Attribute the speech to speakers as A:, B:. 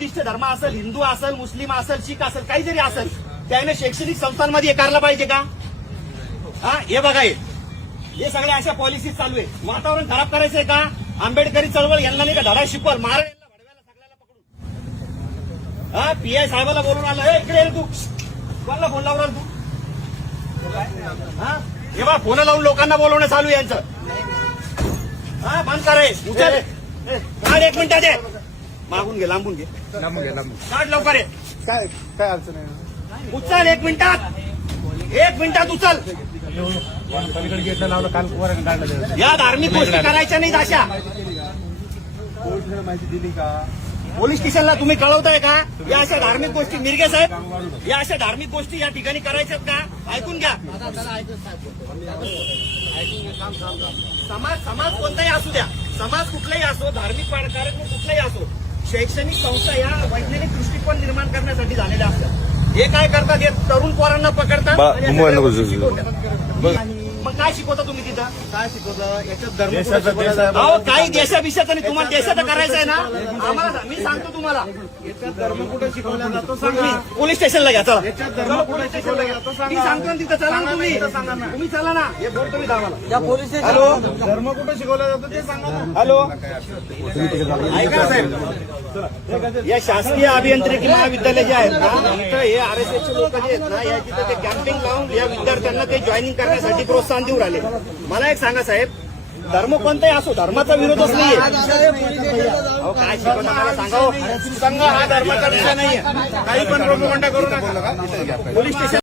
A: Buddhist धर्म असेल, हिंदू असेल, मुस्लिम असेल, शीख असेल, काही जरी असेल, त्याने शैक्षणिक संस्थांमध्ये हे करायला पाहिजे का? हा, हे बघा, हे सगळ्या अशा पॉलिसीज चालू आहे. वातावरण खराब करायचंय का? आंबेडकरी चळवळ यांना नाही का धडा शिकवाल, मारा यांना भडव्याला सगळ्याला पकडून. हा, पीआय साहेबाला बोलून आलं, इकडे ये तू, कोणाला फोन लावणार तू? हा, हे बघा, फोन लावून लोकांना बोलवणं चालू आहे यांचं. हा, बंद कराय, उचल, काढ 1 मिनिटात दे, मागून घे, लांबून घे, काढ लवकर ये.
B: काय अडचण आहे?
A: उचल 1 मिनिटात, 1 मिनिटात उचल.
B: पलीकडे गेटला लावलं, काल पोराने काढलं.
A: या धार्मिक गोष्टी करायच्या नाहीत अशा.
B: कोर्टाने माहिती दिली का?
A: पोलीस स्टेशनला तुम्ही कळवताय का? या अशा धार्मिक गोष्टी, मिरगे साहेब, या अशा धार्मिक गोष्टी या ठिकाणी करायच्यात का? ऐकून घ्या. समाज कोणताही असू द्या, समाज कुठलाही असो, धार्मिक कार्यक्रम कुठलाही असो, शैक्षणिक संस्था या वैज्ञानिक दृष्टिकोन निर्माण करण्यासाठी झालेल्या असतात. हे काय करतात? हे तरुण पोरांना पकडतात. मग काय शिकवता तुम्ही तिथं?
B: काय शिकवतं? याच्यात धर्म
A: अहो, काही देशाभिषेचं नाही, तुम्हाला देशाचं करायचं आहे ना, आम्हाला मी सांगतो तुम्हाला.
B: याच्यात धर्म कुठे शिकवला जातो सांगा.
A: पोलीस स्टेशनला घ्या, चला.
B: याच्यात धर्म कुठे शिकवला जातो
A: मी
B: सांगा.
A: सांगतो ना तिथं, चला ना तुम्ही. तुम्ही चला ना, हे बोल तुम्ही दामाला.
B: हॅलो, धर्म कुठे शिकवला जातो ते सांगा ना.
A: हॅलो, ऐका साहेब, या शासकीय अभियांत्रिकी महाविद्यालय जे आहेत ना, इथं हे आरएसएसचे लोक जे आहेत ना, या तिथं ते कॅम्पिंग लावून या विद्यार्थ्यांना ते जॉईनिंग करण्यासाठी प्रोत्साहन देऊ राहिले. मला एक सांगा साहेब, धर्म कोणताही असो, धर्माचा विरोधच नाहीये. अहो, काय शिकवता मला सांगा हो.
B: संघ हा धर्माचा विषय नाहीये. काही पण प्रोपगंडा करू नका.
A: Police station